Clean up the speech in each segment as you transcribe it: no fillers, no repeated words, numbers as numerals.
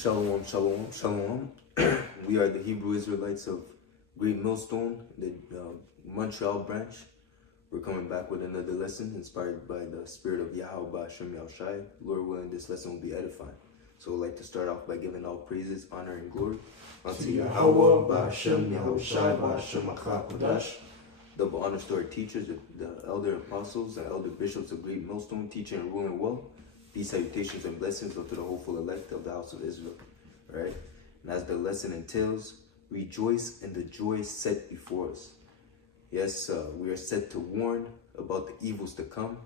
Shalom, shalom, shalom. We are the Hebrew Israelites of Great Millstone, the Montreal branch. We're coming back with another lesson inspired by the spirit of Yahweh Ba'Shem Yahushai. Lord willing, this lesson will be edifying. So I'd like to start off by giving all praises, honor, and glory unto Yahweh Ba'Shem Yahushai Ba'Shem HaKadosh. Double honors to our teachers, the elder apostles and elder bishops of Great Millstone, teaching and ruling well. These salutations and blessings go to the hopeful elect of the house of Israel. All right? And as the lesson entails, rejoice in the joy set before us. Yes, we are set to warn about the evils to come,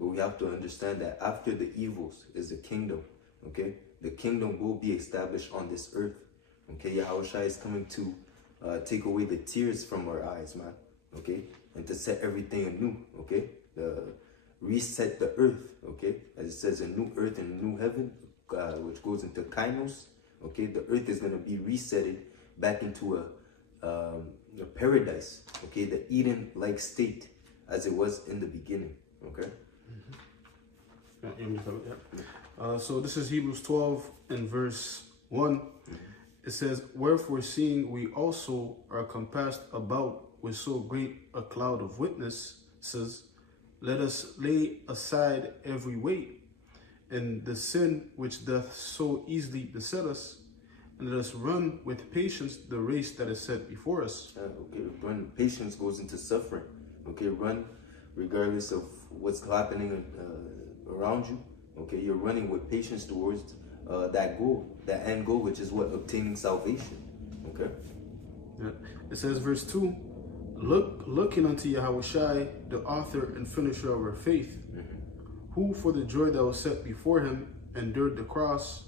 but we have to understand that after the evils is the kingdom, okay? The kingdom will be established on this earth, okay? Yahushua is coming to take away the tears from our eyes, man, okay? And to set everything anew, okay? Reset the earth, okay? As it says, a new earth and a new heaven, which goes into kainos, okay? The earth is going to be resetted back into a paradise, okay? The Eden-like state as it was in the beginning, okay? So this is Hebrews 12 and verse 1. It says, wherefore seeing we also are compassed about with so great a cloud of witnesses, let us lay aside every weight and the sin which doth so easily beset us, and let us run with patience the race that is set before us. Okay, run. Patience goes into suffering. Okay, run regardless of what's happening around you. Okay, you're running with patience towards that goal, that end goal, which is what? Obtaining salvation. Okay. Yeah. It says, verse 2, looking unto Yahushai, the author and finisher of our faith, who for the joy that was set before him endured the cross,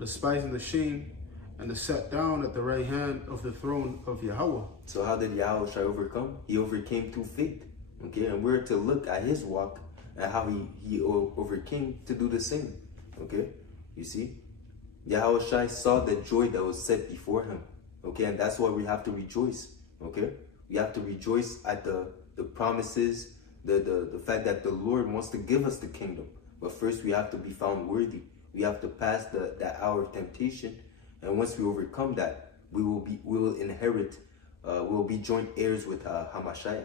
despising the shame, and sat down at the right hand of the throne of Yahweh. So how did Yahushua overcome? He overcame through faith. Okay, and we're to look at his walk and how he overcame to do the same. Okay, you see, Yahushua saw the joy that was set before him. Okay, and that's why we have to rejoice. Okay, we have to rejoice at the promises, the fact that the Lord wants to give us the kingdom. But first we have to be found worthy. We have to pass that hour of temptation. And once we overcome that, we will inherit, we'll be joint heirs with Hamashiach.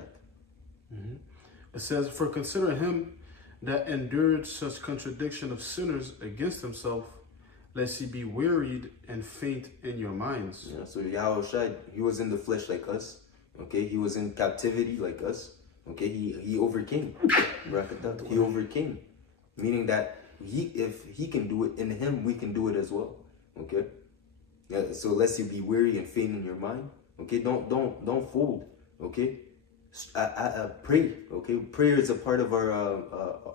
It says, for consider him that endured such contradiction of sinners against himself, lest he be wearied and faint in your minds. Yeah, so Yahushua, he was in the flesh like us. Okay, he was in captivity like us. Okay, he overcame. He overcame, meaning that if he can do it, in him we can do it as well. Okay. Yeah, so lest you be weary and faint in your mind. Okay, don't fold. Okay, pray. Okay, prayer is a part of our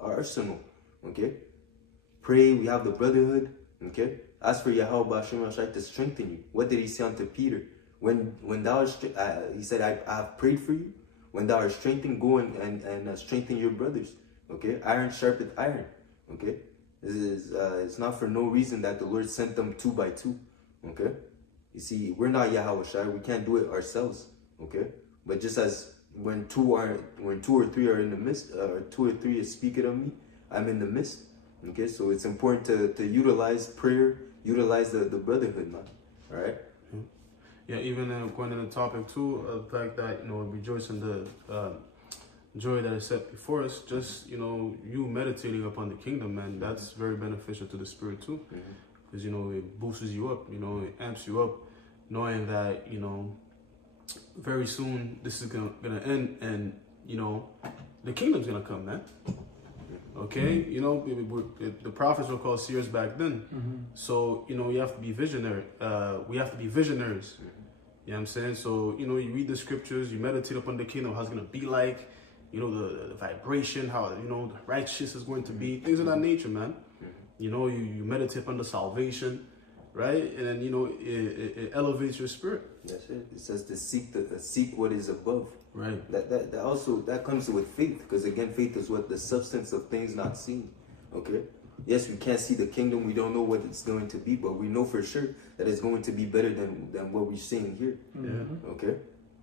arsenal. Okay, pray. We have the brotherhood. Okay, ask for Yahweh Ba'Shem Yahushai to strengthen you. What did he say unto Peter? When thou he said, I have prayed for you. When thou art strengthened, go and strengthen your brothers. Okay, iron sharpeneth iron. Okay, it's not for no reason that the Lord sent them 2 by 2. Okay, you see, we're not Yahushua. We can't do it ourselves. Okay, but just as when two or three are in the midst, or 2 or 3 is speaking of me, I'm in the midst. Okay, so it's important to utilize prayer, utilize the brotherhood, man. All right. Yeah, even going into the topic too, the fact that rejoice in the joy that is set before us. Just you meditating upon the kingdom, man. That's very beneficial to the spirit too. Because it boosts you up, it amps you up, knowing that very soon this is gonna end, and the kingdom's gonna come, man. Okay, the prophets were called seers back then. So you have to be visionary. We have to be visionaries. You know what I'm saying? So you read the scriptures, you meditate upon the kingdom, how it's gonna be like, the vibration, how the righteous is going to be, things of that nature, man. You meditate on the salvation, right? And then it elevates your spirit. That's it. It says to seek what is above. Right. That comes with faith, because again, faith is what the substance of things not seen. Okay. Yes, we can't see the kingdom. We don't know what it's going to be, but we know for sure that it's going to be better than what we're seeing here. Yeah. Okay.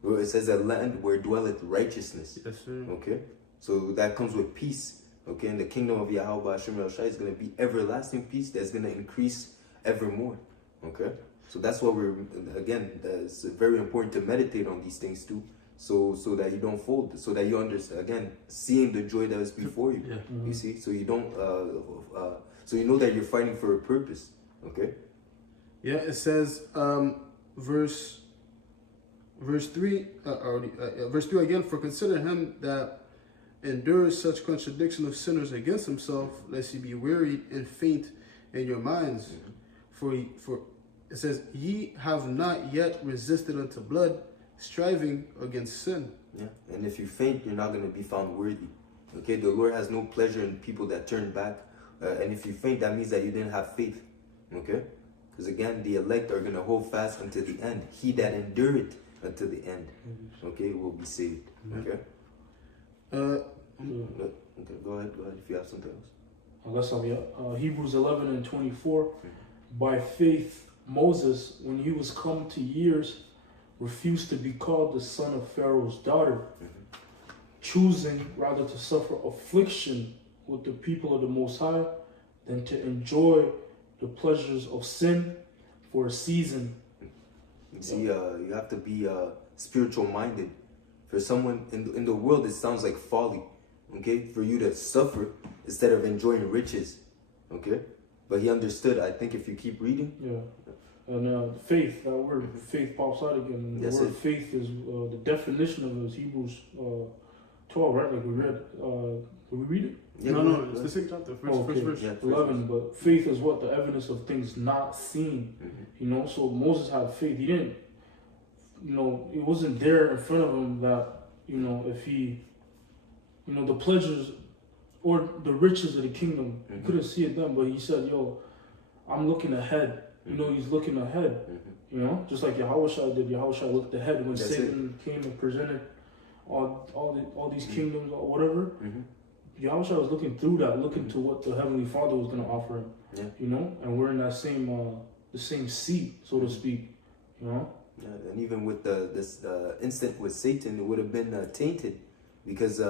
Well, it says a land where dwelleth righteousness. Yes, sir. Okay. So that comes with peace. Okay, and the kingdom of Yahweh Ba'Shem Yahushai is going to be everlasting peace that's going to increase evermore. Okay, so that's what we're again. It's very important to meditate on these things too, so that you don't fold, so that you understand again, seeing the joy that is before you. Yeah. You see, so you don't, so you know that you're fighting for a purpose. Okay. Yeah, it says, verse 3, verse 3 again, for consider him that endures such contradiction of sinners against himself, lest he be wearied and faint in your minds. For it says, ye have not yet resisted unto blood, striving against sin. Yeah, and if you faint, you're not going to be found worthy. Okay, the Lord has no pleasure in people that turn back. And if you faint, that means that you didn't have faith. Okay? Because again, the elect are going to hold fast until the end. He that endureth until the end, okay, will be saved. Okay? Okay, go ahead if you have something else. Hebrews 11:24. By faith, Moses, when he was come to years, refused to be called the son of Pharaoh's daughter, choosing rather to suffer affliction with the people of the Most High than to enjoy the pleasures of sin for a season. You see, you have to be spiritual minded. For someone in the world, it sounds like folly. Okay, for you to suffer instead of enjoying riches. Okay, but he understood. I think if you keep reading. Yeah, and faith. That word faith pops out again. The word faith is the definition of it is Hebrews 12, right? Like we read. Did we read it? Yeah, No, it's the same chapter. First verse. Yeah, 11. But faith is what? The evidence of things not seen. You know, so Moses had faith. He didn't, you know, it wasn't there in front of him that, you know, if he, you know, the pleasures or the riches of the kingdom, he couldn't see it then, but he said, yo, I'm looking ahead. You know, he's looking ahead. You know, just like Yahushua did. Yahushua looked ahead when Satan came and presented all these kingdoms or whatever. Yahushua was looking through that, looking to what the Heavenly Father was going to offer him. Yeah. You know, and we're in that same the same seat, so to speak. You know. Yeah, and even with this instant with Satan, it would have been tainted, because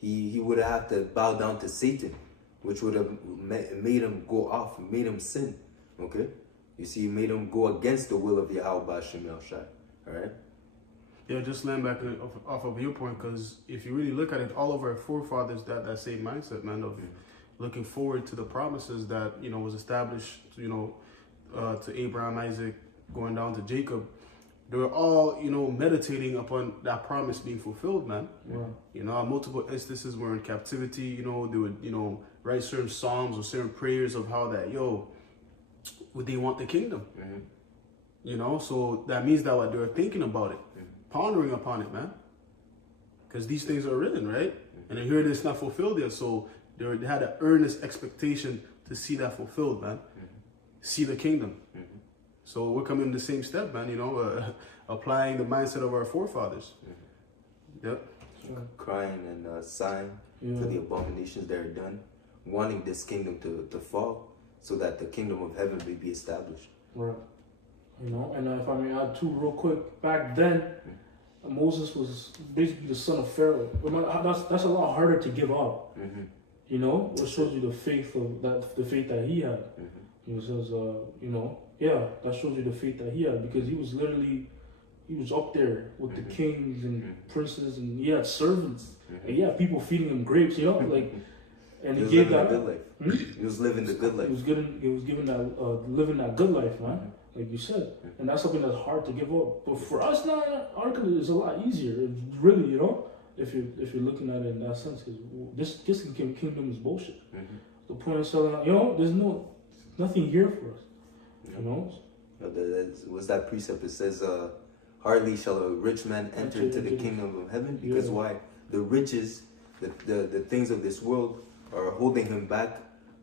he would have had to bow down to Satan, which would have made him go off, made him sin. Okay, you see, made him go against the will of Yahweh B'Shem Yahushua. All right. Yeah, just land back off of your point, because if you really look at it, all of our forefathers that same mindset, man, of looking forward to the promises that, you know, was established, you know, to Abraham, Isaac, going down to Jacob. They were all, you know, meditating upon that promise being fulfilled, man. Yeah. You know, multiple instances were in captivity. You know, they would, you know, write certain psalms or certain prayers of how that, would they want the kingdom? You know, so that means that what they were thinking about it. Pondering upon it, man, because these things are written, right? And then here it is not fulfilled yet, so they had an earnest expectation to see that fulfilled, man. See the kingdom. So we're coming in the same step, man. You know, applying the mindset of our forefathers. Yep. Crying and sighing for the abominations that are done, wanting this kingdom to fall, so that the kingdom of heaven may be established. Right. You know, and if I may add too, real quick, back then, Moses was basically the son of Pharaoh. That's a lot harder to give up. You know, what shows you the faith that he had. He says, you know, that shows you the faith that he had, because he was up there with the kings and princes, and he had servants, and he had people feeding him grapes. You know, like, and he gave that good life. He was living the good life. He was given that living that good life, man. Like you said, and that's something that's hard to give up. But for us now, our is a lot easier. It's really, you know, if you're looking at it in that sense, because this kingdom is bullshit. The point of selling out, you know, there's nothing here for us. You know, was that precept? It says, "Hardly shall a rich man enter into the kingdom of heaven." Because why? The riches, the things of this world are holding him back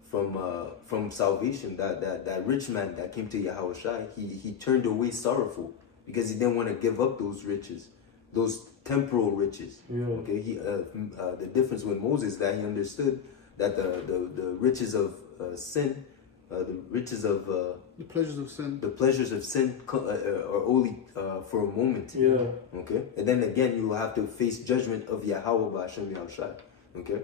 from salvation. That rich man that came to Yahushua, he turned away sorrowful, because he didn't want to give up those riches, those temporal riches. Okay, the difference with Moses, that he understood that the riches of sin, the riches of the pleasures of sin, are only for a moment. Okay, and then again you will have to face judgment of Yahweh B'Shem Yahushua. Okay.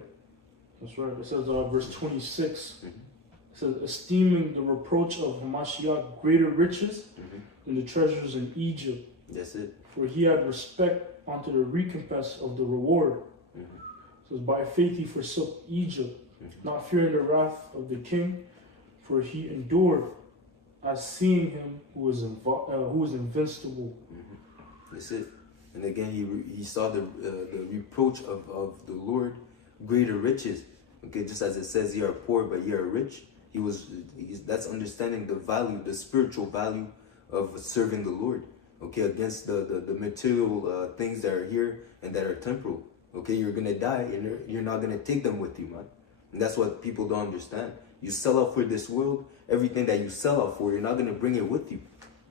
That's right. It says verse 26. It says, esteeming the reproach of Hamashiach greater riches Mhm. than the treasures in Egypt, That's it. for he had respect unto the recompense of the reward. Mhm. It says, by faith he forsook Egypt, Mhm. not fearing the wrath of the king, for he endured as seeing him who is invincible. Mhm. That's it. And again, he saw the reproach of the Lord, greater riches. Okay, just as it says, "You are poor, but you are rich." That's understanding the value, the spiritual value of serving the Lord. Okay, against the material things that are here and that are temporal. Okay, you're gonna die, and you're not gonna take them with you, man. And that's what people don't understand. You sell out for this world. Everything that you sell out for, you're not gonna bring it with you.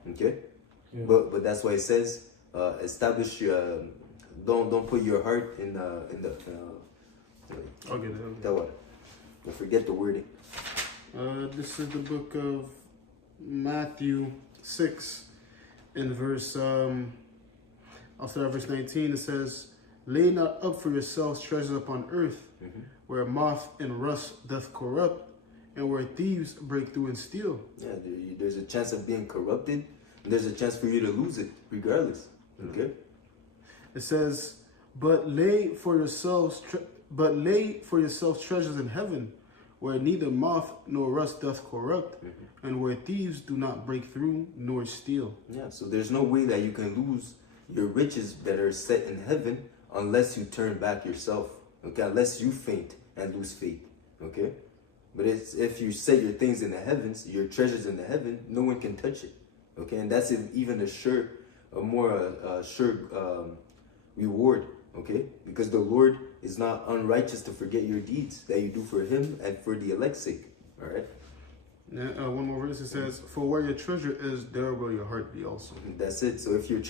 Okay, Yeah. but that's why it says, establish your. Don't put your heart in the. I'll get it. That what? I forget the wording. This is the book of Matthew 6, in verse after verse 19. It says, "Lay not up for yourselves treasures upon earth, Mhm. where moth and rust doth corrupt, and where thieves break through and steal." Yeah, there's a chance of being corrupted, and there's a chance for you to lose it, regardless. Okay. It says, "But lay for yourselves treasures in heaven, where neither moth nor rust doth corrupt, Mm-hmm. and where thieves do not break through nor steal." Yeah. So there's no way that you can lose your riches that are set in heaven unless you turn back yourself. Okay. Unless you faint and lose faith. Okay. But it's if you set your things in the heavens, your treasures in the heaven, no one can touch it. Okay. And that's even a more sure reward. Okay. Because the Lord is not unrighteous to forget your deeds that you do for Him and for the elect's sake. All right. One more verse. It says, "For where your treasure is, there will your heart be also." That's it. So if you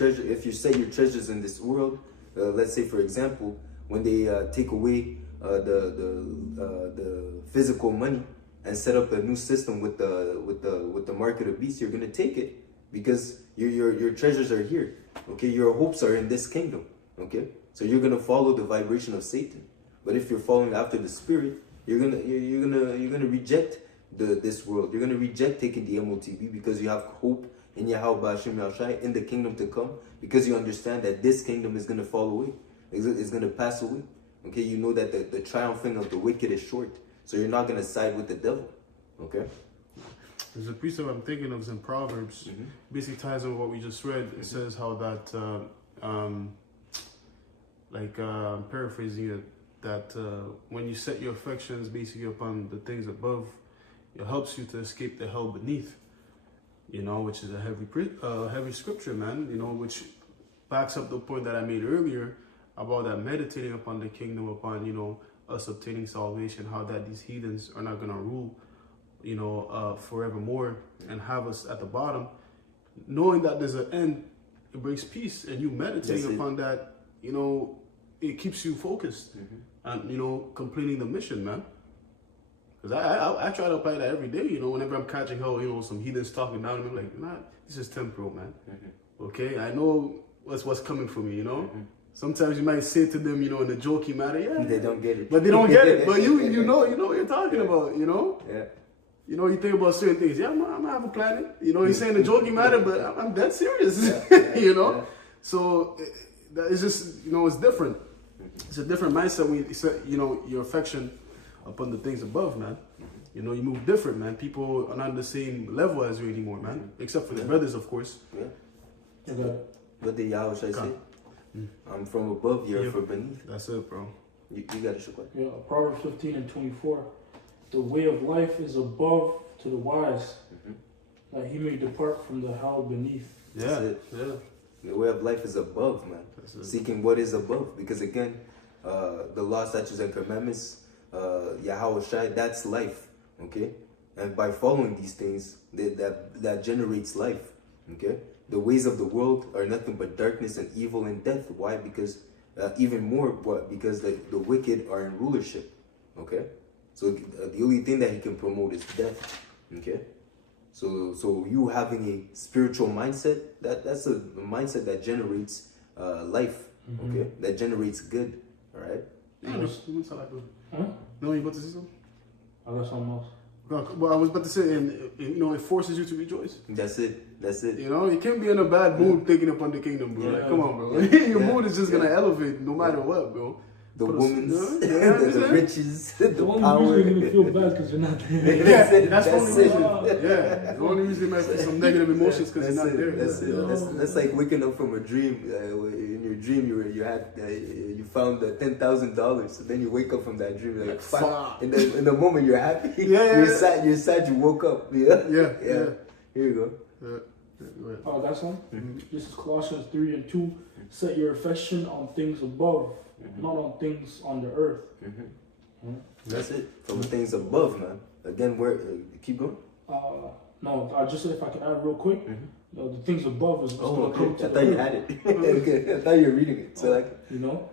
set your treasures in this world, let's say for example, when they take away the physical money and set up a new system with the market of beasts, you're gonna take it because your treasures are here. Okay, your hopes are in this kingdom. Okay, so you're gonna follow the vibration of Satan. But if you're following after the Spirit, you're gonna reject this world. You're gonna reject taking the MOTB because you have hope in Yahweh Hashem Yahushai in the kingdom to come. Because you understand that this kingdom is gonna fall away. It's gonna pass away. Okay, you know that the triumphing of the wicked is short. So you're not gonna side with the devil. Okay. There's a precept I'm thinking of is in Proverbs. Mhm. Basically ties in what we just read. It says how that, paraphrasing it, that when you set your affections basically upon the things above, it helps you to escape the hell beneath. You know, which is a heavy scripture, man. You know, which backs up the point that I made earlier about that meditating upon the kingdom, upon, you know, us obtaining salvation, how that these heathens are not gonna rule, you know, forevermore and have us at the bottom. Knowing that there's an end, it brings peace, and you meditating upon that, you know, it keeps you focused and, you know, completing the mission, man. Because I try to apply that every day, you know, whenever I'm catching hell, you know, some heathens talking down to me, I'm like, nah, this is temporal, man. Okay, I know what's coming for me, you know. Sometimes you might say to them, you know, in a jokey manner, yeah, They don't get it. but they don't get it. But you know what you're talking about, you know. Yeah. You know, you think about certain things. Yeah, I'm gonna have a planet. You know, he's saying a jokey matter, but I'm dead serious. You know, so that is just, you know, it's different. It's a different mindset when you set, you know, your affection upon the things above, man. You know, you move different, man. People are not on the same level as you anymore, man. Except for the brothers, of course. Yeah. I got it. What did Yahweh say? I'm from above, you're from beneath. That's it, bro. You got it, Shukwan. Yeah, Proverbs 15:24. The way of life is above to the wise, that he may depart from the hell beneath. Yeah, That's it. yeah. The way of life is above, man. That's it. Seeking what is above. Because again, the law, statutes, and commandments, Yahweh Shai, that's life. Okay? And by following these things, that generates life. Okay? The ways of the world are nothing but darkness and evil and death. Why? Because even more, what? Because the wicked are in rulership. Okay? So the only thing that he can promote is death. Okay? So you having a spiritual mindset, that's a mindset that generates life. Okay? That generates good. All right? Yeah, Huh? no, you about to say something? I got something else. Well, I was about to say, and you know, it forces you to rejoice. That's it. That's it. You know, you can't be in a bad mood thinking upon the kingdom, bro. Like, Yeah. come on, bro. Yeah. Your Yeah. mood is just gonna Yeah. elevate no matter what, bro. The Put a- women's, yeah, the riches, the The only power. reason you're gonna feel bad because you're not there. That's it. That's the That's only it. reason. Yeah, the only reason you might feel some negative emotions because you're That's not there. it. That's Yeah. it. That's like waking up from a dream. In your dream, you found the $10,000. So then you wake up from that dream like, fuck. In the moment you're happy. Yeah. You're sad. You're sad. You woke up. Yeah. Yeah. Here you go. Yeah. Oh, that's one. Mm-hmm. This is Colossians 3:2. Set your affection on things above, not on things on the earth. That's it. From the things above, man. Again, where keep going. No, I just said if I can add real quick. The things above is what's Oh, gonna come okay. to I the thought you earth. had it. Okay. I thought you were reading it. So like, You know,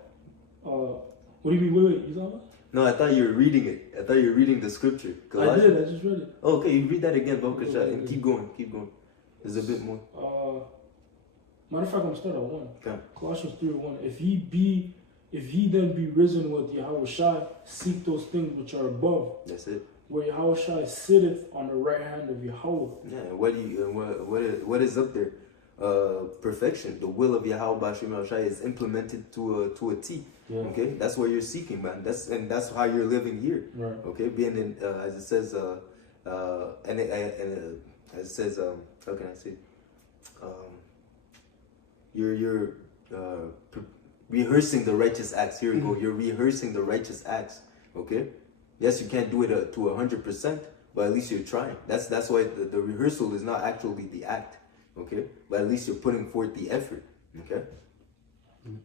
what do you mean? Wait, you talking about? no, I thought you were reading it. I thought you were reading the scripture. I did. I just read it. Oh, okay, you read that again, Bokasha, and keep going. Keep going. There's a bit more. Matter of fact, I'm gonna start at 1. Okay. Colossians 3:1. If ye then be risen with Yahweh Shai, seek those things which are above, That's it. where Yahweh Shai sitteth on the right hand of Yahweh. Yeah. What do you? What is up there? Perfection. The will of Yahweh Bashim Al Shai is implemented to a T. Yeah. Okay, that's what you're seeking, man. That's how you're living here. Right. Okay, being in as it says, as it says, how can I say? You're rehearsing the righteous acts. Here you go. You're rehearsing the righteous acts. Okay. Yes, you can't do it to 100%, but at least you're trying. That's why the rehearsal is not actually the act. Okay, but at least you're putting forth the effort. Okay.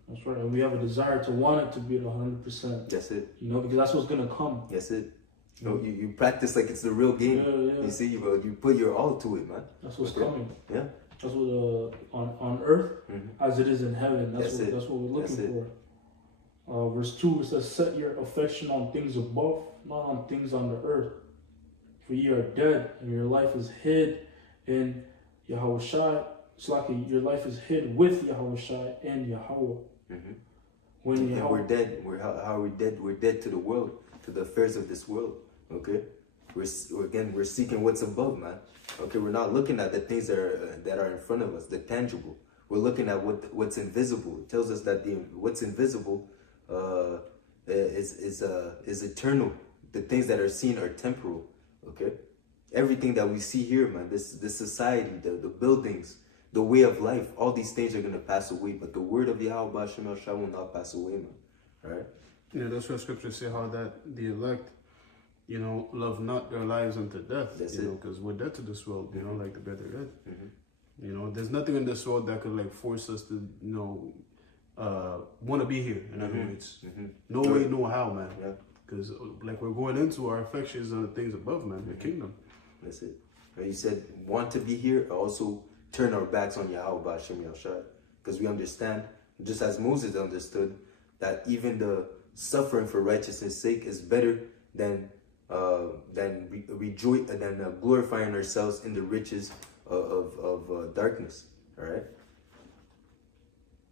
That's right. And we have a desire to want it to be at 100%. That's it. You know, because that's what's gonna come. That's it. You know, you practice like it's the real game. Yeah. You see, you put your all to it, man. That's what's Okay. coming. Yeah. That's what on earth as it is in heaven. That's it. That's what we're looking That's it. for. Verse 2 it says, "Set your affection on things above, not on things on the earth. For ye are dead, and your life is hid in Yahweh Shai. It's like your life is hid with Yahweh Shai and Yahweh." When And Yahweh, we're dead. How are we dead? We're dead to the world, to the affairs of this world. Okay, we're seeking what's above, man. Okay, we're not looking at the things that are in front of us, the tangible. We're looking at what's invisible. It tells us that what's invisible is eternal. The things that are seen are temporal. Okay, everything that we see here, man, this society, the buildings, the way of life, all these things are gonna pass away, but the word of Yahweh Bashim El Shai will not pass away, man. All right. Yeah, that's what scriptures say how that the elect, you know, love not their lives unto death. That's you it. know, because we're dead to this world, you know, like the better dead. You know, there's nothing in this world that could like force us to, you know, want to be here. In other words, no way, no how, man. Yeah. Because like we're going into our affections on the things above, man, the kingdom. That's it. And you said want to be here, also turn our backs on Yahweh Bashim El Shai, because we understand, just as Moses understood, that even the suffering for righteousness' sake is better than glorifying ourselves in the riches of darkness. All right.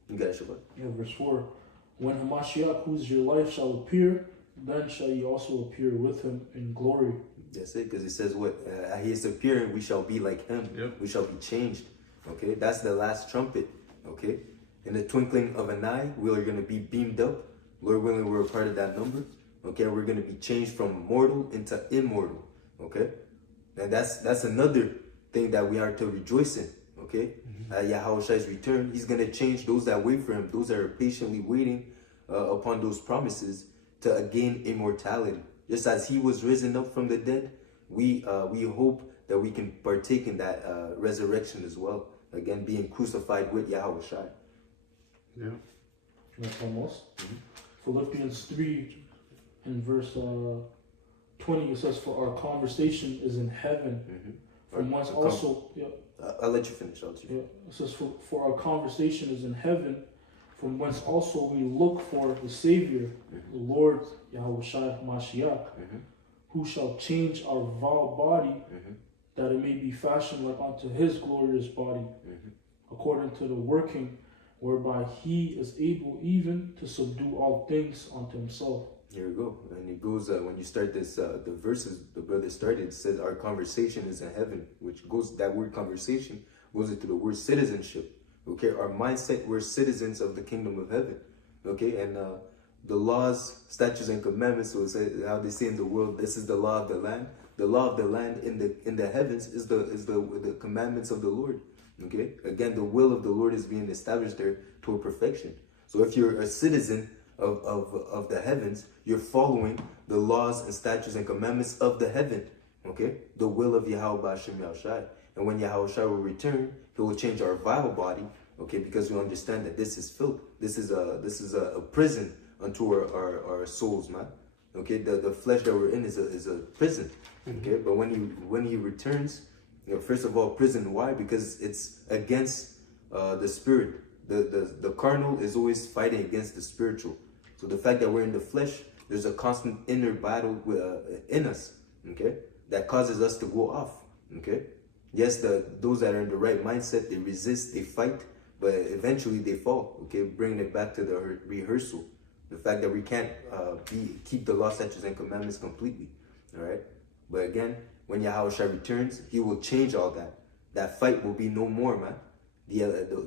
You got it, Shabbat. yeah, verse 4. When Hamashiach, who is your life, shall appear, then shall ye also appear with him in glory. That's it, because it says what he is appearing, we shall be like him. Yep. We shall be changed. Okay, that's the last trumpet. Okay, in the twinkling of an eye, we are going to be beamed up. Lord willing, we're a part of that number. Okay, we're going to be changed from mortal into immortal. Okay, and that's another thing that we are to rejoice in. Okay, at Yahweh Shai's return, he's going to change those that wait for him, those that are patiently waiting upon those promises to gain immortality. Just as he was risen up from the dead, we hope that we can partake in that resurrection as well. Again, being crucified with Yahweh Shai. Yeah. That's almost. Philippians 3 in verse 20, it says, "For our conversation is in heaven, from whence also..." Yeah, I'll let you finish. yeah, it says, for our conversation is in heaven, from whence also we look for the Savior, the Lord Yahweh Shai Mashiach, who shall change our vile body, that it may be fashioned like unto his glorious body, according to the working whereby he is able even to subdue all things unto himself. Here we go. And it goes, when you start this, the verses the brother started, it says, our conversation is in heaven, which goes, that word conversation goes into the word citizenship. Okay, our mindset, we're citizens of the kingdom of heaven. Okay, and the laws, statutes, and commandments, so it's how they say in the world, this is the law of the land. The law of the land in the heavens is the commandments of the Lord. Okay, again, the will of the Lord is being established there toward perfection. So if you're a citizen of the heavens, you're following the laws and statutes and commandments of the heaven. Okay, the will of Yahweh Hashem Yahushai. And when Yahweh will return, he will change our vile body. Okay, because we understand that this is filth. This is a prison unto our souls, man. Okay, the flesh that we're in is a prison. Okay, but when he returns, first of all, prison. Why? Because it's against the spirit. The carnal is always fighting against the spiritual. So the fact that we're in the flesh, there's a constant inner battle in us. Okay, that causes us to go off. Okay, yes, those that are in the right mindset, they resist, they fight, but eventually they fall. Okay, bringing it back to the rehearsal. The fact that we can't keep the law, statutes, and commandments completely. All right. But again, when Yahushua returns, he will change all that. That fight will be no more, man.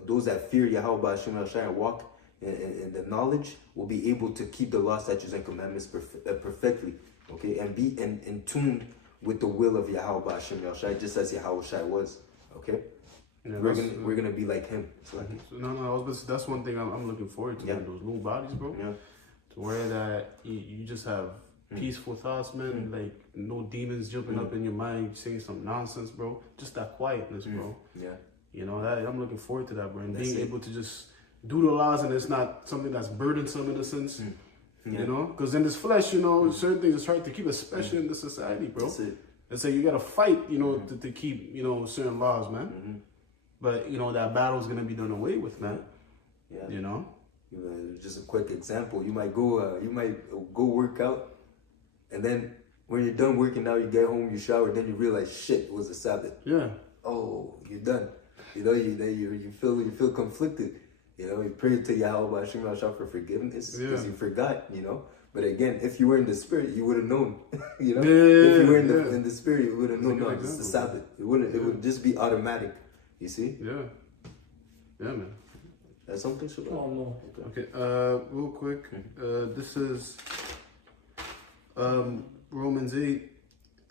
Those that fear Yahweh Hashem and walk in the knowledge will be able to keep the law, statutes, and commandments perfectly. Okay, and be in tune with the will of Yahweh Hashem just as Yahushua was. Okay. Yeah, we're gonna be like him. So no, that's one thing I'm looking forward to. Yeah. Those new bodies, bro. Yeah. To where that you just have peaceful thoughts, man. Like no demons jumping up in your mind, saying some nonsense, bro. Just that quietness, bro. Yeah. You know that I'm looking forward to that, bro. And being able to just do the laws, and it's not something that's burdensome in a sense. Yeah. You know, because in this flesh, you know, certain things is hard to keep, especially in the society, bro. That's it. It's like you gotta fight, you know, to keep, you know, certain laws, man. But you know that battle's gonna be done away with, man. Yeah. You know. Just a quick example: you might go work out, and then when you're done working out, you get home, you shower, then you realize, shit, it was a Sabbath. Yeah. Oh, you're done. You know, you feel conflicted. You know, you pray to Yahweh Hashem for forgiveness because you forgot. You know. But again, if you were in the spirit, you would have known. You know. Yeah, if you were in the spirit, you would have known. No, it's the Sabbath. It would just be automatic. You see? Yeah. Yeah, man. That's something, Shabbat? Oh, no. Okay, real quick. This is Romans 8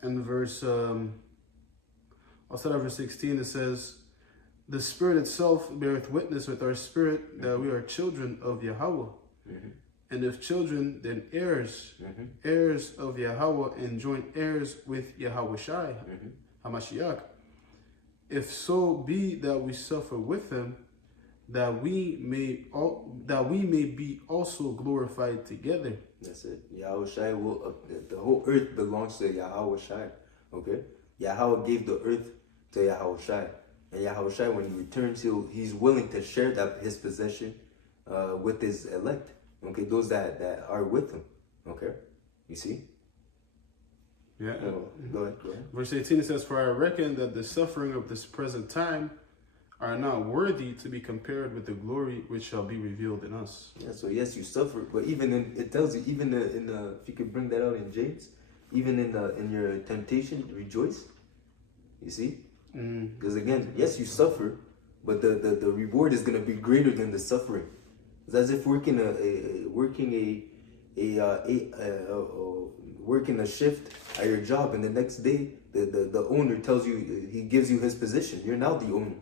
and verse, I'll start at verse 16. It says, the Spirit itself beareth witness with our spirit that we are children of Yahweh. And if children, then heirs, heirs of Yahweh, and joint heirs with Yahweh Shai, Hamashiach. If so be that we suffer with him, that we may be also glorified together. That's it. Yahweh Shai will. The whole earth belongs to Yahweh Shai. Okay. Yahweh gave the earth to Yahweh Shai, and Yahweh Shai, when he returns, he's willing to share his possession with his elect. Okay, those that are with him. Okay, you see. Yeah. Go ahead. Verse 18, it says, for I reckon that the suffering of this present time are not worthy to be compared with the glory which shall be revealed in us. Yeah, so yes, you suffer, but even it tells you, even if you could bring that out in James, even in your temptation, rejoice. You see? Because again, yes, you suffer, but the reward is going to be greater than the suffering. It's as if working a shift at your job, and the next day the owner tells you, he gives you his position. You're now the owner.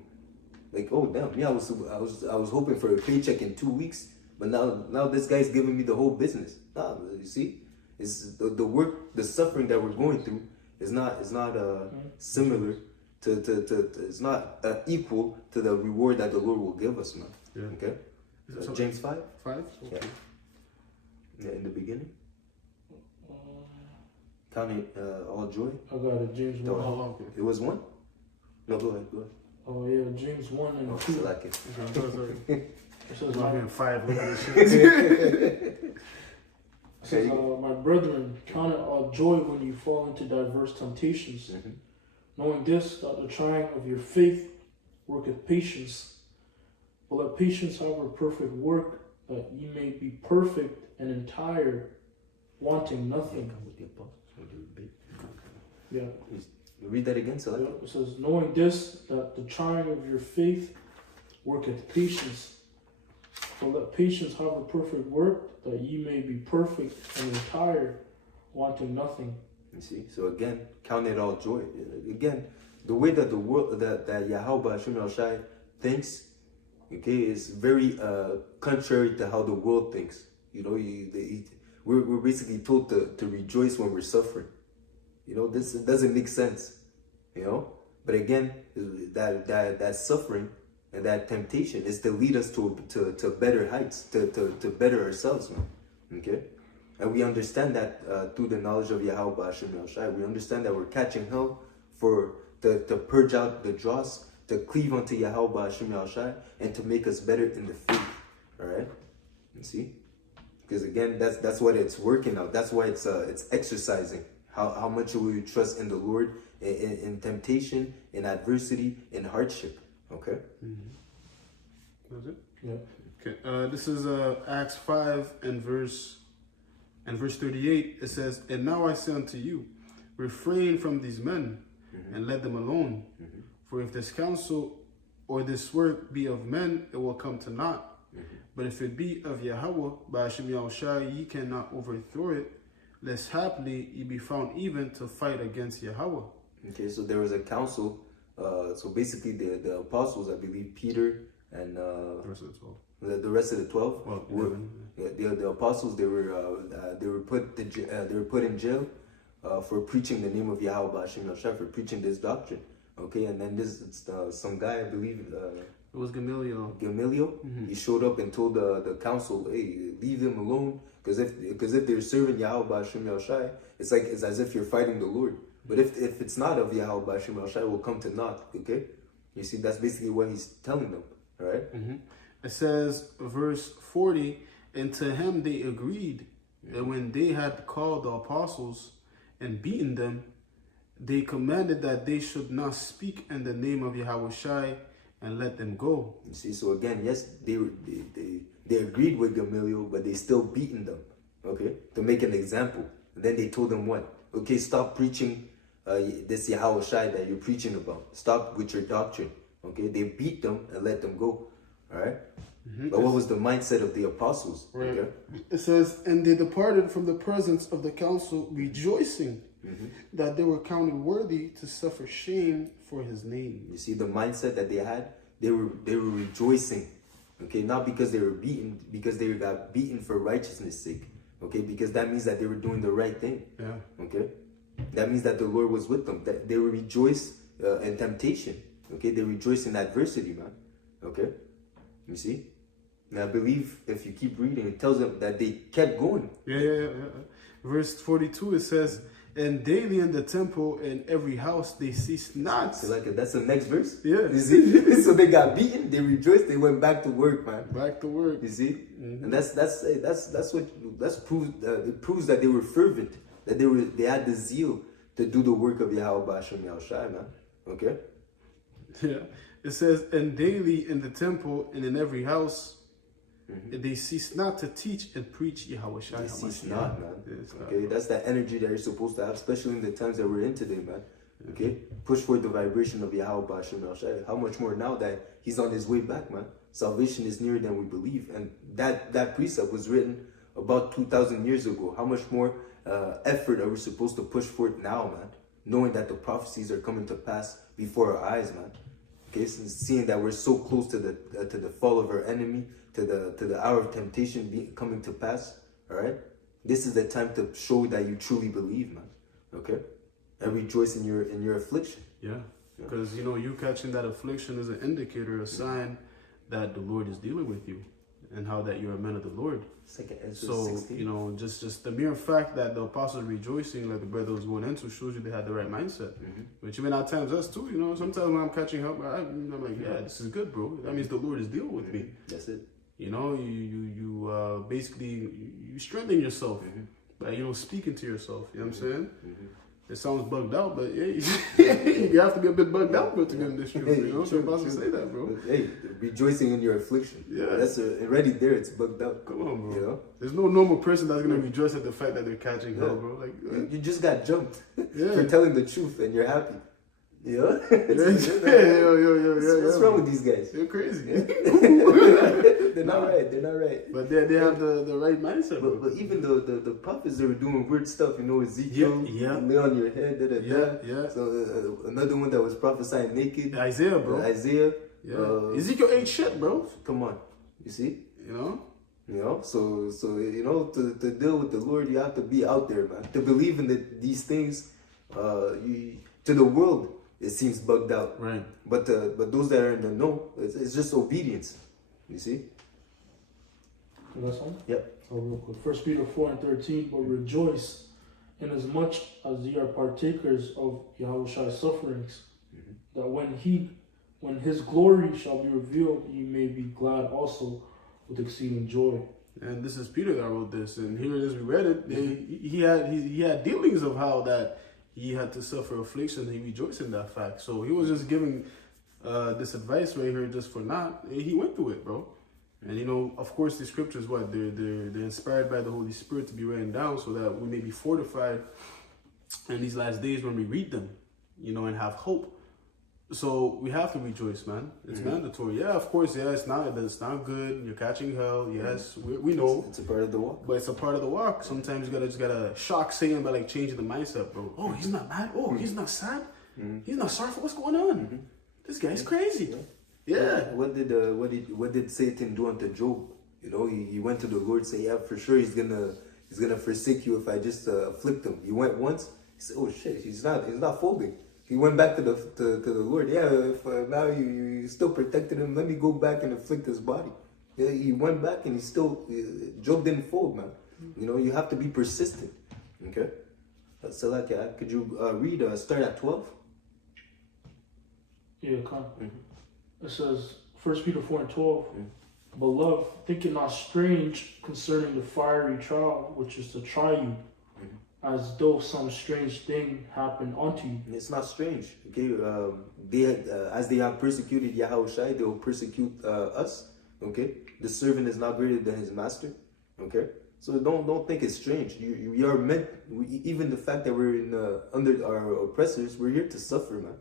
Like, oh damn, yeah, I was hoping for a paycheck in 2 weeks, but now this guy's giving me the whole business. Nah, you see, it's the work, the suffering that we're going through is not similar to it's not equal to the reward that the Lord will give us, man. Yeah. Okay. James 5. Okay. Yeah, in the beginning. Count it all joy. I got it, James 1. Oh, okay. It was 1? No, go ahead. Oh yeah, James 1 and 2. Like it. I'm not hearing 5. Look at this shit. Says, my brethren, count it all joy when you fall into diverse temptations, knowing this, that the trying of your faith worketh patience. But let patience have a perfect work, that ye may be perfect and entire, wanting nothing. Yeah. Read that again, Salah. It says, knowing this, that the trying of your faith worketh patience. So let patience have a perfect work, that ye may be perfect and entire, wanting nothing. You see? So again, count it all joy. Again, the way that the world, that Yahweh Hashem El Shai thinks, okay, is very contrary to how the world thinks. You know, we're basically told to rejoice when we're suffering. You know, this doesn't make sense. You know, but again, that suffering and that temptation is to lead us to better heights, to better ourselves, man. Okay, and we understand that through the knowledge of Yahweh Hashem El Shai, we understand that we're catching hell to purge out the dross, to cleave unto Yahweh Hashem El Shai, and to make us better in the faith. All right, you see, because again, that's what it's working out. That's why it's exercising. How much will you trust in the Lord in temptation, in adversity, in hardship? Okay. That's it. Yeah. Okay. This is Acts 5 and verse 38. It says, "And now I say unto you, refrain from these men, and let them alone. For if this counsel or this work be of men, it will come to naught. But if it be of Yahweh, by Hashem Yahushua, ye cannot overthrow it, lest haply ye be found even to fight against Yahweh." Okay, so there was a council. So basically, the apostles, I believe, Peter and The rest of the 12. the rest of the 12 Well, were 11. the apostles. They were put in jail for preaching the name of Yahweh Hashem El Shai, for preaching this doctrine. Okay, and then some guy, I believe. It was Gamaliel. He showed up and told the council, "Hey, leave them alone, because if they're serving Yahweh Hashem El Shai, it's as if you're fighting the Lord. But if it's not of Yahweh Hashem El Shai, it will come to naught." Okay, you see, that's basically what he's telling them. All right. It says, verse 40, "And to him they agreed that when they had called the apostles and beaten them, they commanded that they should not speak in the name of Yahweh Shai, and let them go." You see, so again, yes, they agreed with Gamaliel, but they still beaten them, okay, to make an example. And then they told them what? Okay, stop preaching this Yahweh Shai that you're preaching about. Stop with your doctrine, okay? They beat them and let them go, all right? But what was the mindset of the apostles? Right. Okay? It says, "And they departed from the presence of the council, rejoicing that they were counted worthy to suffer shame for his name." You see the mindset that they had? They were rejoicing, okay? Not because they were beaten, because they got beaten for righteousness' sake, okay? Because that means that they were doing the right thing, Yeah. okay? That means that the Lord was with them. That they rejoice in temptation, okay? They rejoice in adversity, man, okay? You see? And I believe if you keep reading, it tells them that they kept going. Yeah. Verse 42, it says, "And daily in the temple and every house they ceased not." So like that's the next verse. Yeah. You see? So they got beaten, they rejoiced, they went back to work, man. Back to work. You see, and that's it proves that they were fervent, that they had the zeal to do the work of Yahweh Hashem Yahushai, man. Okay. Yeah. It says, "And daily in the temple and in every house they cease not to teach and preach Yahweh Shai." They cease not, man. It's not. Okay, that's the energy that you're supposed to have, especially in the times that we're in today, man. Okay, push for the vibration of Yahweh Hashem Yahushai. How much more now that he's on his way back, man? Salvation is nearer than we believe, and that precept was written about 2,000 years ago. How much more effort are we supposed to push for it now, man? Knowing that the prophecies are coming to pass before our eyes, man. Okay, so seeing that we're so close to the fall of our enemy, to the hour of temptation coming to pass. All right, this is the time to show that you truly believe, man. Okay, and rejoice in your affliction. Yeah. Because, you catching that affliction is an indicator, a sign that the Lord is dealing with you and how that you're a man of the Lord. Second Ezra So, 16. just the mere fact that the apostles are rejoicing, like the brother was going into, shows you they had the right mindset. Which even at times us too, sometimes when I'm catching up, I'm like, yeah, this is good, bro. That means the Lord is dealing with me. That's it. You basically, you strengthen yourself by, speaking to yourself. You know what I'm saying? It sounds bugged out, but hey, you have to be a bit bugged out, bro, to get in this truth. You know, True, the Bible true. say that, bro. Hey, rejoicing in your affliction. Yeah. That's already there. It's bugged out. Come on, bro. You know? There's no normal person that's gonna rejoice at the fact that they're catching hell, bro. Like, You just got jumped yeah. for telling the truth and you're happy. You know? Yeah, What's wrong with these guys? They're crazy. They're not right. They're not right. But they have the right mindset, bro. But even the prophets, they were doing weird stuff. You know, Ezekiel, Yeah. lay on your head. Da, da, da. Yeah. So another one that was prophesying naked. Isaiah, bro. Isaiah. Yeah. Ezekiel ain't shit, bro. Come on, you see. You know. You know, so you know, to deal with the Lord, you have to be out there, man. To believe in these things, to the world, it seems bugged out. Right. But those that are in the know, it's just obedience. You see? That's all? Yep. So real quick. 1 Peter 4:13, but rejoice inasmuch as ye are partakers of Yahushua's sufferings, that when his glory shall be revealed, ye may be glad also with exceeding joy. And this is Peter that wrote this, and here it is. We read it. He had dealings of how that he had to suffer affliction. He rejoiced in that fact. So he was just giving this advice right here just for not. He went through it, bro. And you know, of course, the scriptures, what they're inspired by the Holy Spirit to be written down, so that we may be fortified in these last days when we read them, you know, and have hope. So we have to rejoice, man. It's mandatory. Yeah, of course. Yeah, it's not good. You're catching hell. Yes, we know. It's a part of the walk. But it's a part of the walk. Sometimes you just gotta shock Satan by like changing the mindset, bro. Oh, he's not mad. Oh, he's not sad. He's not sorrowful. What's going on? This guy's crazy. Yeah. What did Satan do unto Job? You know, he went to the Lord, say, yeah, for sure he's gonna forsake you if I just afflict him. He went once. He said, oh shit, he's not folding. He went back to the Lord. Yeah, if now you still protected him, let me go back and afflict his body. Yeah, he went back and he still, Job didn't fold, man. You know, you have to be persistent. Okay? Salakia, could you read, start at 12? Yeah, come. It says, 1 Peter 4:12, Beloved, think it not strange concerning the fiery trial, which is to try you, as though some strange thing happened unto you. It's not strange, okay? As they have persecuted Yahushua, they will persecute us, okay? The servant is not greater than his master, okay? So don't think it's strange. We are meant, even the fact that we're under our oppressors, we're here to suffer, man,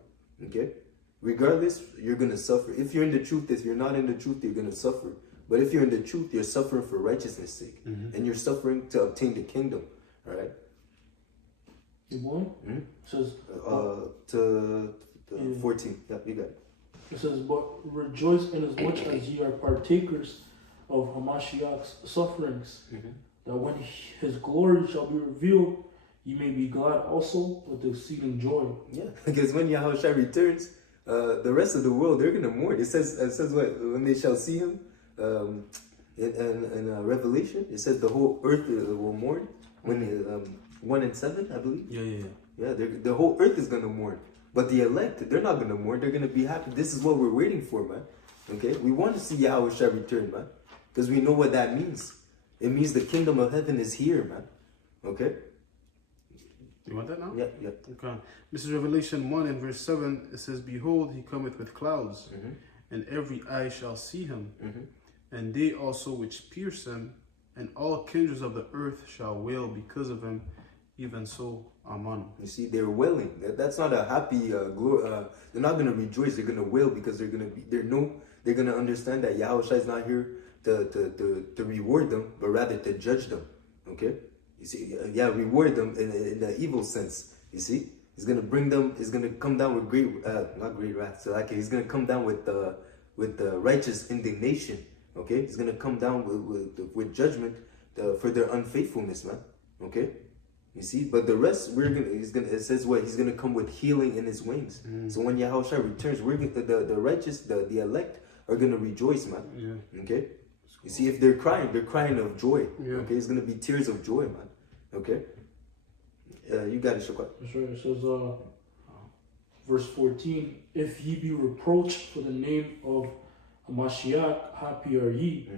okay? Regardless, you're gonna suffer. If you're in the truth, if you're not in the truth, you're gonna suffer. But if you're in the truth, you're suffering for righteousness' sake, and you're suffering to obtain the kingdom, all right? You born? It says, to 14. Yeah, you got it. It says, but rejoice inasmuch as ye are partakers of Hamashiach's sufferings, that when his glory shall be revealed, ye may be glad also with exceeding joy. Yeah, because when Yahushua returns, the rest of the world, they're gonna mourn. It says what? When they shall see him, in Revelation, it says the whole earth will mourn. When 1 and 7, I believe. Yeah. The whole earth is gonna mourn, but the elect, they're not gonna mourn. They're gonna be happy. This is what we're waiting for, man. Okay, we want to see Yahushua return, man, because we know what that means. It means the kingdom of heaven is here, man. Okay. You want that now? Yeah. Okay. This is Revelation 1 and verse 7. It says, Behold, he cometh with clouds, and every eye shall see him, and they also which pierce him, and all kindreds of the earth shall wail because of him. Even so, Amen. You see, they're wailing. That's not a happy they're not gonna rejoice. They're gonna wail because they're gonna understand that Yahushua is not here to reward them, but rather to judge them. Okay. You see, reward them in the evil sense. You see, he's gonna bring them. He's gonna come down with not great wrath. So like he's gonna come down with righteous indignation. Okay, he's gonna come down with judgment for their unfaithfulness, man. Okay, you see, but the rest it says what? He's gonna come with healing in his wings. So when Yahushua returns, the righteous, the elect are gonna rejoice, man. Yeah. Okay. You see, if they're crying of joy. Yeah. Okay, it's gonna be tears of joy, man. Okay. You got it, Shakwa. That's right. It says, verse 14, if ye be reproached for the name of Hamashiach, happy are ye,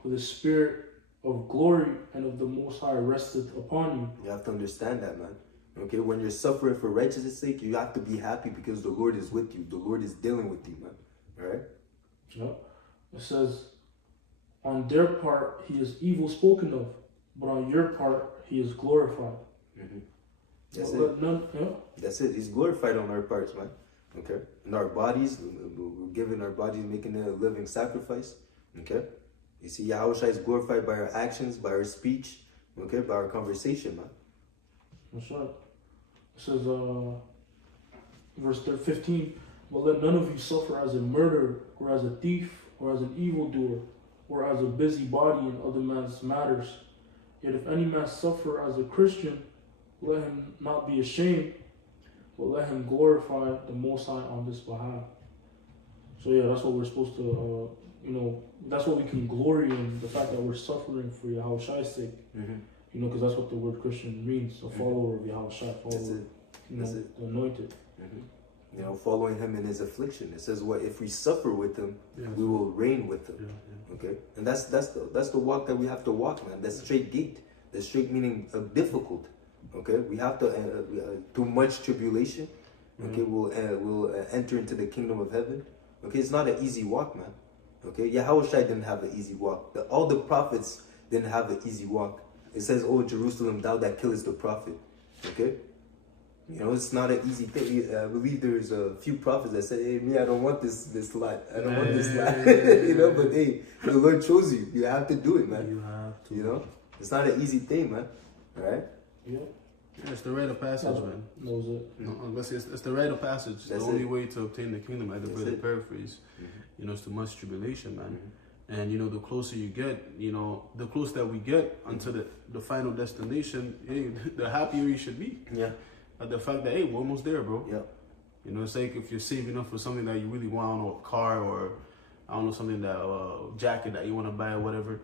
for the spirit of glory and of the Most High resteth upon you. You have to understand that, man. Okay, when you're suffering for righteousness' sake, you have to be happy because the Lord is with you. The Lord is dealing with you, man. All right? Yeah. It says, on their part, he is evil spoken of, but on your part, he is glorified. Mm-hmm. That's But it. none, yeah. That's it. He's glorified on our parts, man. Okay? In our bodies, we're giving our bodies, making it a living sacrifice. Okay? You see, Yahushua is glorified by our actions, by our speech, okay, by our conversation, man. That's right. It says, verse 15, but let none of you suffer as a murderer, or as a thief, or as an evildoer, or as a busybody in other men's matters. Yet if any man suffer as a Christian, let him not be ashamed, but let him glorify the Most High on this behalf. So yeah, that's what we're supposed to, that's what we can glory in, the fact that we're suffering for Yahushua's sake. Mm-hmm. You know, because that's what the word Christian means, a follower of Yahushua, That's follower, it. That's it. the anointed. Mm-hmm. You know, following him in his affliction. It says, "What if we suffer with him, Yeah. we will reign with him." Yeah. Okay, and that's the walk that we have to walk, man. That's straight gate. The straight meaning difficult. Okay, we have to through much tribulation. Okay, we'll enter into the kingdom of heaven. Okay, it's not an easy walk, man. Okay, Yahushua didn't have an easy walk. All the prophets didn't have an easy walk. It says, "Oh Jerusalem, thou that killest the prophet." Okay, you know, it's not an easy thing. I believe there's a few prophets that said, "Hey, me, I don't want this lot. I don't want this lot." You know, but hey, the Lord chose you. You have to do it, man. You have to. You know, it's not an easy thing, man. All right. Yeah. Yeah, it's the rite of passage, man. That was it. No, unless it's the rite of passage. That's the only it. way to obtain the kingdom, like the That's brother it. paraphrase, Mm-hmm. you know, it's too much tribulation, man. Mm-hmm. And you know, the closer you get, you know, the closer that we get unto the final destination, hey, the happier you should be. Yeah. At the fact that, hey, we're almost there, bro. Yeah. You know, it's like if you're saving up for something that you really want, I don't know, a car or I don't know, something that jacket that you want to buy or whatever.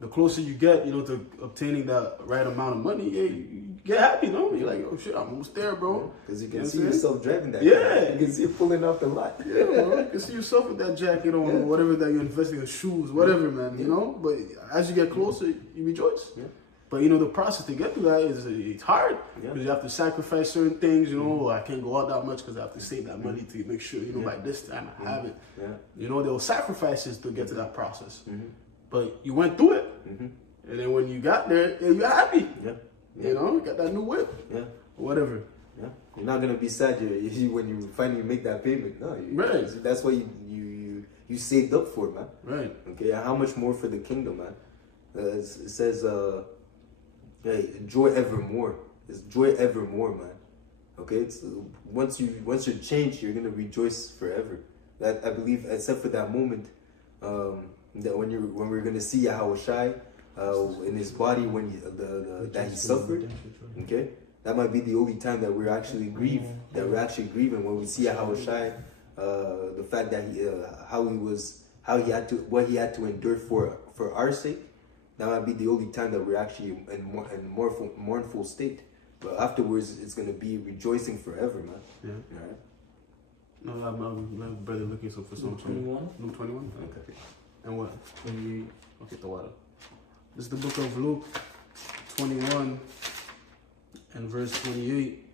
The closer you get, you know, to obtaining that right amount of money, yeah, you get happy, no? You're like, oh shit, I'm almost there, bro. Because you You can know see what I'm yourself driving that. Yeah. car. You can see it pulling off the lot. Yeah, bro. You can see yourself with that jacket on, Yeah. whatever that you're investing in, shoes, whatever, man. You know. But as you get closer, you rejoice. Yeah. But you know, the process to get to that is it's hard Yeah. because you have to sacrifice certain things. You know, I can't go out that much because I have to save that money to make sure, you know, by this time I have it. Yeah. You know, there were sacrifices to get to that process. Mm-hmm. But you went through it, Mm-hmm. and then when you got there, yeah, you're happy. Yeah. You know, you got that new whip, Yeah. whatever. Yeah. You're not gonna be sad when you finally make that payment. No. Right. That's what you saved up for, man. Right. Okay. And how much more for the kingdom, man? It says, hey, joy evermore. It's joy evermore, man. Okay. It's once you're changed, you're gonna rejoice forever. That I believe, except for that moment, that when we're gonna see Yahushua in his body that he suffered. Okay, that might be the only time that we're actually grieved. That we're actually grieving when we see Yahushua, the fact that what he had to endure for our sake. That might be the only time that we're actually in mournful state. But afterwards, it's gonna be rejoicing forever, man. Yeah. All right. No, I'm brother looking for some 21. Luke 21. Okay. And what? Okay, the water. This is the book of Luke 21 and verse 28.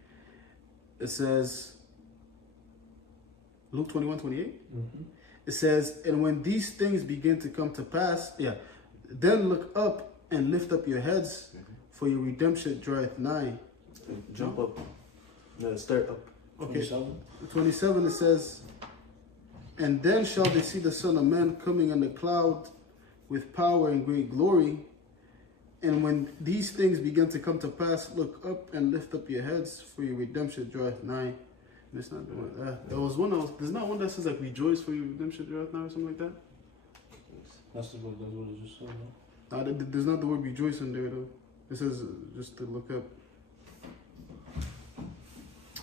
It says, Luke 21:28. Mm-hmm. It says, and when these things begin to come to pass, then look up and lift up your heads, for your redemption draweth nigh. Jump up. No, start up. Okay, 27. 27 it says, and then shall they see the Son of Man coming on the cloud with power and great glory. And when these things begin to come to pass, look up and lift up your heads, for your redemption draweth nigh. And it's not the one. There was one. There's not one that says like rejoice for your redemption draweth nigh or something like that. That's what it just said. No? There's not the word rejoice in there though. It says just to look up.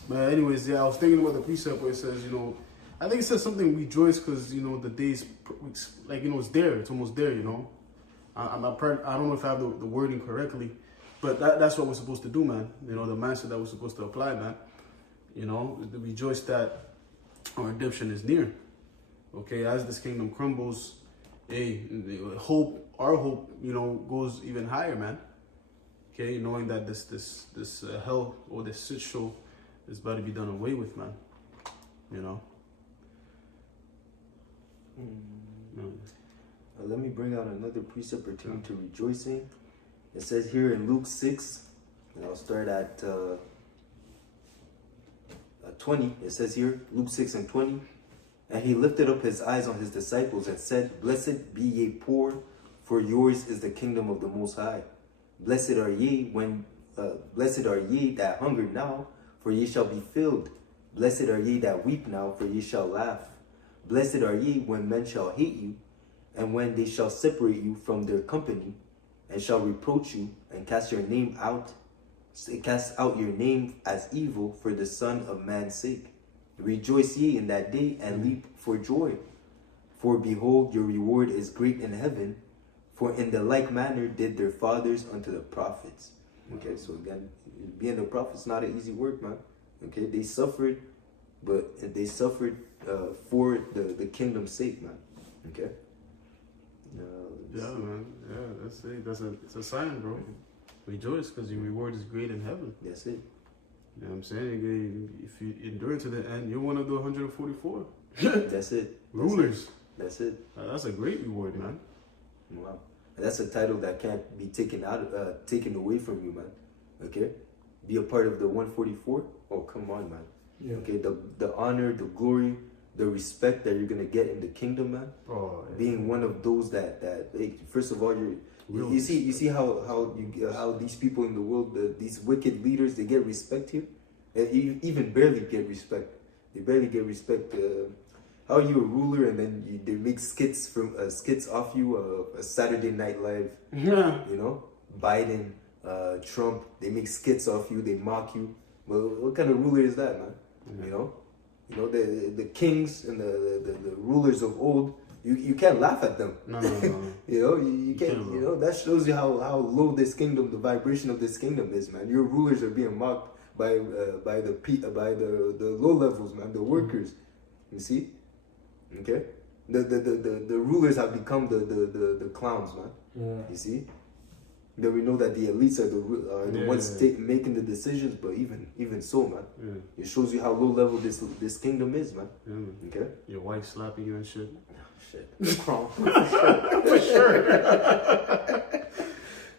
But anyways, I was thinking about the precept where it says, you know, I think it says something rejoice because, you know, the day's like, you know, it's there. It's almost there, you know. I don't know if I have the wording correctly, but that's what we're supposed to do, man. You know, the mindset that we're supposed to apply, man. You know, to rejoice that our redemption is near. Okay, as this kingdom crumbles, hey, our hope, you know, goes even higher, man. Okay, knowing that this hell or this shit show is about to be done away with, man. You know. Let me bring out another precept pertaining to rejoicing. It says here in Luke 6, and I'll start at 20. It says here, Luke 6 and 20. And he lifted up his eyes on his disciples and said, Blessed be ye poor, for yours is the kingdom of the Most High. Blessed are ye that hunger now, for ye shall be filled. Blessed are ye that weep now, for ye shall laugh. Blessed are ye when men shall hate you, and when they shall separate you from their company, and shall reproach you, and cast out your name as evil for the Son of Man's sake. Rejoice ye in that day, and leap for joy. For behold, your reward is great in heaven, for in the like manner did their fathers unto the prophets. Okay, so again, being a prophet is not an easy work, man. Okay, they suffered, but they suffered for the kingdom's sake, man. Okay. Yeah, man. Yeah, that's it. It's a sign, bro. Rejoice, because your reward is great in heaven. That's it. You know what I'm saying? If you endure to the end, you're one of the 144. That's it. Rulers. That's it. That's a great reward, man. Wow. And that's a title that can't be taken away from you, man. Okay? Be a part of the 144? Oh, come on, man. Yeah. Okay, the honor, the glory, the respect that you're gonna get in the kingdom, man. Oh, yeah. Being one of those that first of all, you see how these people in the world, these wicked leaders, they get respect here. Even barely get respect. They barely get respect. How are you a ruler and then they make skits off you? A Saturday Night Live. Yeah. You know, Biden, Trump. They make skits off you. They mock you. Well, what kind of ruler is that, man? Yeah. You know the kings and the rulers of old. You can't laugh at them. No. You know, you can't. You know, that shows you how low this kingdom, the vibration of this kingdom is, man. Your rulers are being mocked by the low levels, man, the workers. You see, okay. The rulers have become the clowns, man. Yeah. You see. Then we know that the elites are the ones making the decisions, but even so, man, it shows you how low level this kingdom is, man. Yeah, man. Okay. Your wife slapping you and shit. Shit. Wrong. For sure.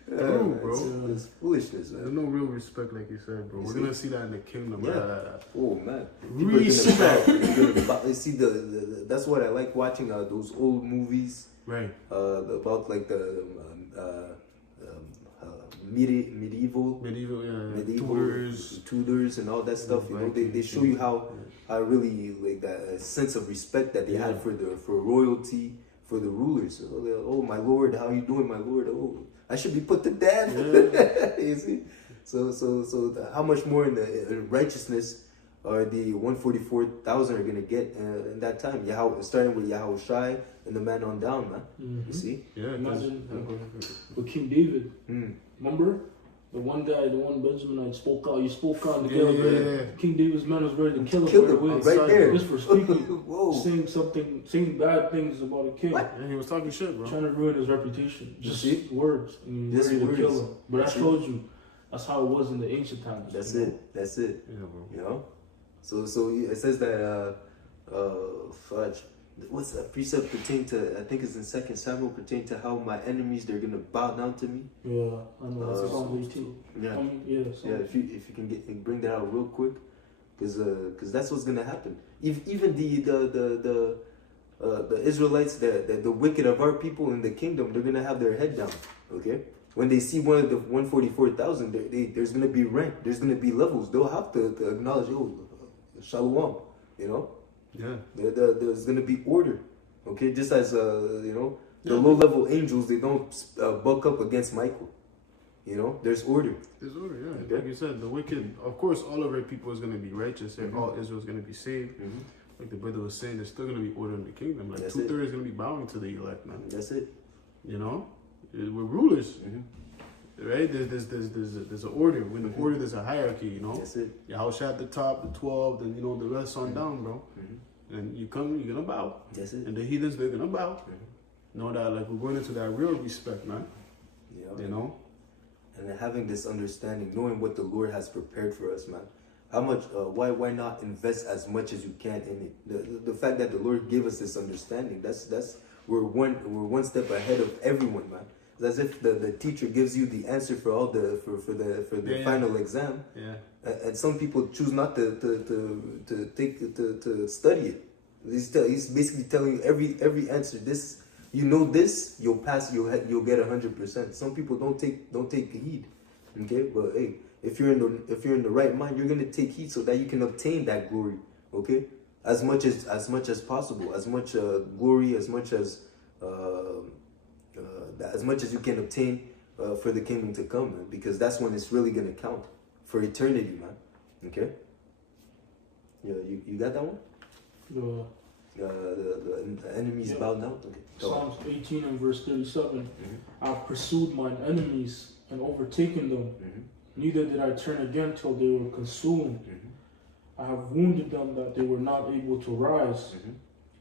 True, bro. It's foolishness, man. There's no real respect, like you said, bro. We're gonna see that in the kingdom. Yeah. Oh man. Respect. You see that's what I like watching those old movies. Right. About like the medieval Tudors and all that stuff. You know, they show you how really like that sense of respect that they had for royalty, for the rulers. Oh my lord, how you doing, my lord? Oh, I should be put to death. Yeah. You see, so how much more in righteousness are the 144,000 are gonna get in that time? Starting with Yahushai and the man on down, man. Mm-hmm. You see? Yeah. Imagine with King David. Remember? The one Benjaminite spoke out. You spoke out together. Yeah. King David's man was ready to kill him right there. Just for speaking, saying bad things about a king. Yeah, he was talking shit, bro. Trying to ruin his reputation. Just words. And Just ready words. to kill him. But I showed you. That's how it was in the ancient times. That's it. Yeah, bro. You know? So it says that fudge. What's that precept pertain to? I think it's in 2 Samuel, pertain to how my enemies, they're gonna bow down to me. Yeah, I know. It's Psalm 18. Yeah. If you can bring that out real quick, because that's what's gonna happen. Even the Israelites, the wicked of our people in the kingdom, they're gonna have their head down. Okay. When they see one of the 144,000, there's gonna be rank. There's gonna be levels. They'll have to acknowledge, shalom. You know. Yeah. There's gonna be order, okay? Just as the low-level angels, they don't buck up against Michael. You know, there's order. There's order, yeah. Okay. Like you said, the wicked. Of course, all of our people is gonna be righteous, and all Israel is gonna be saved. Mm-hmm. Like the brother was saying, there's still gonna be order in the kingdom. Like That's 2/3 is gonna be bowing to the elect, man. That's it. You know, we're rulers. Mm-hmm. Right? There's an order. When the order, there's a hierarchy, you know? That's it. Yahushua at the top, the 12, then, the rest on down, bro. And you're gonna bow. That's it. And the heathens, they're gonna bow. Know that, like, we're going into that real respect, man. Yeah. You know? and having this understanding, knowing what the Lord has prepared for us, man. How much? Why not invest as much as you can in it? The fact that the Lord gave us this understanding, that's we're one step ahead of everyone, man. It's as if the teacher gives you the answer for all the final exam, and some people choose not to study it. He's basically telling you every answer. This, you know, this you'll pass, you'll get 100%. Some people don't take heed. Okay, but hey, if you're in the right mind, you're gonna take heed so that you can obtain that glory. Okay, as much as possible, as much glory, as much as you can obtain for the kingdom to come, man. Because that's when it's really gonna count for eternity, man. Okay. Yeah, you got that one. The enemies bow down. Okay. Psalms 18 and verse 37. I've pursued mine enemies and overtaken them. Neither did I turn again till they were consumed. I have wounded them that they were not able to rise.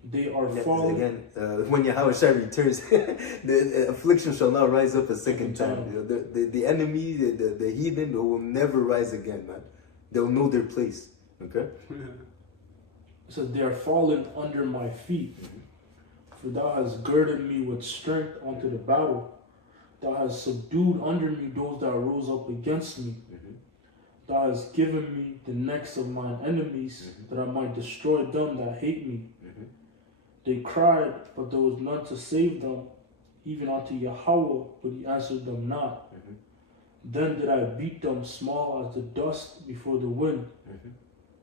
They are fallen. Again, when Yahushua returns, the affliction shall not rise up a second time. You know, the enemy, the heathen, they will never rise again, man. They'll know their place. Okay? It says, they are fallen under my feet. For thou hast girded me with strength unto the battle. Thou hast subdued under me those that rose up against me. Thou hast given me the necks of mine enemies, that I might destroy them that hate me. They cried, but there was none to save them, even unto Yahweh, but he answered them not. Then did I beat them small as the dust before the wind,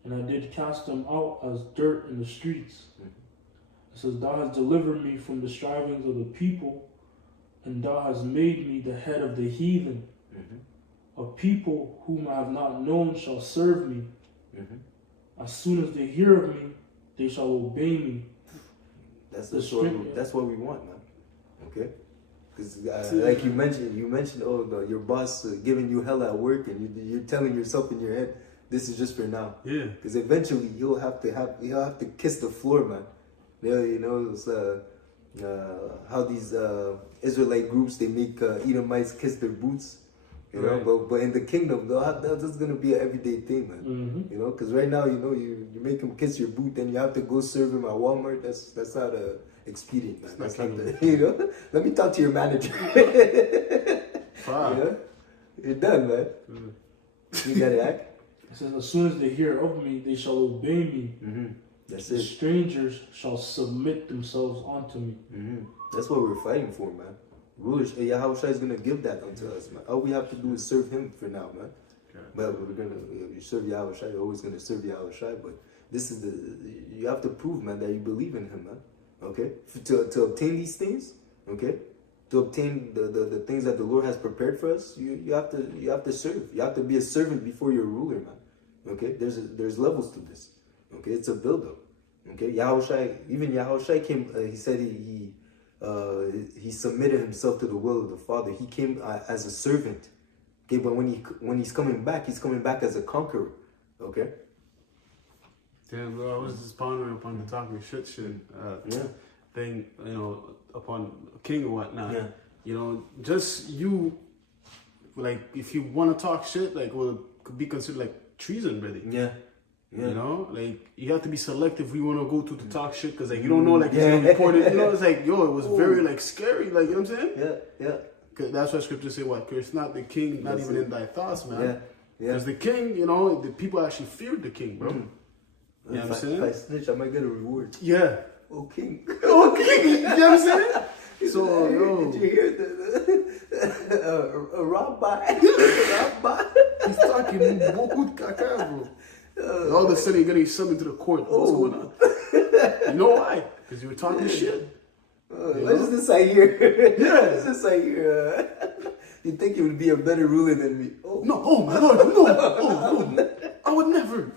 and I did cast them out as dirt in the streets. It says, thou hast delivered me from the strivings of the people, and thou hast made me the head of the heathen. A people whom I have not known shall serve me. As soon as they hear of me, they shall obey me. That's what we want, man. Okay, because like you mentioned, your boss giving you hell at work, and you're telling yourself in your head, this is just for now. Yeah. Because eventually he'll have to kiss the floor, man. Yeah, you know, it's, how these Israelite groups, they make Edomites kiss their boots. You know, but in the kingdom, that's gonna be an everyday thing, man. You know, because right now, you know, you make him kiss your boot, then you have to go serve him at Walmart. That's not expedient, man. That's not you know. Let me talk to your manager. Wow. You know? You're done, man. You gotta act. It says, as soon as they hear of me, they shall obey me. That's the it. Strangers shall submit themselves unto me. That's what we're fighting for, man. Rulers, Yahushua is gonna give that unto us, man. All we have to do is serve him for now, man. But we're gonna, you serve Yahushua, you're always gonna serve Yahushua. But this is you have to prove, man, that you believe in him, man. Okay, to obtain these things, okay, to obtain the things that the Lord has prepared for us, you have to serve. You have to be a servant before you're a ruler, man. Okay, there's levels to this. Okay, it's a build up. Okay, Yahushua came. He said he submitted himself to the will of the Father. He came as a servant. Okay, but when he's coming back as a conqueror. Okay. Damn, bro, I was just pondering upon the talking shit thing, you know, upon king or whatnot. Yeah. You know, just you, like, if you want to talk shit, like, well, it could be considered like treason, really. Yeah. You know, like, you have to be selective if you want to go to the talk shit, because, like, you don't know, like, it's going to report it. You know, it's like, yo, it was very, like, scary, like, you know what I'm saying? Yeah. Cause that's why scripture say, what? Curse not the king, not even in thy thoughts, man. Because the king, you know, the people actually feared the king, bro. You know what I'm saying? If I snitch, I might get a reward. Yeah. Oh, king. Oh, king. You know what I'm saying? So, yo. Did you hear a rabbi? He's talking beaucoup de caca, bro. All of a sudden, you're getting summoned to the court. What's going on? You know why? Because you were talking shit. What is this I hear? What is this I hear? You think you would be a better ruler than me? Oh. No, oh my lord, no. No. I would never.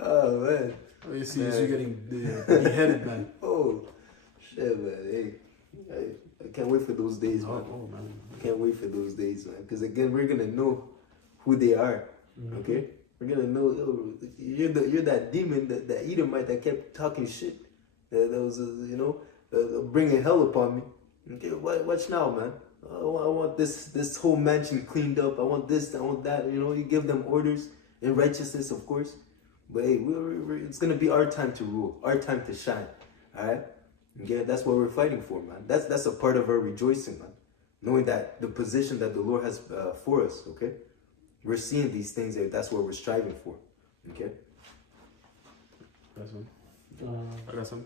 Oh, man. Oh, you see, you're getting beheaded, man. Oh, shit, man. Hey, I can't wait for those days, man. Oh, man. I can't wait for those days, man. Because, again, we're going to know who they are, okay? We're going to know, you're that demon, that Edomite that kept talking shit. That was, bringing hell upon me. Okay, watch now, man. oh, I want this whole mansion cleaned up. I want this, I want that. You know, you give them orders in righteousness, of course. But hey, it's gonna be our time to rule, our time to shine. All right, okay, that's what we're fighting for, man. That's a part of our rejoicing, man. Knowing that the position that the Lord has for us, okay, we're seeing these things. That's what we're striving for, okay. Got some. I got some.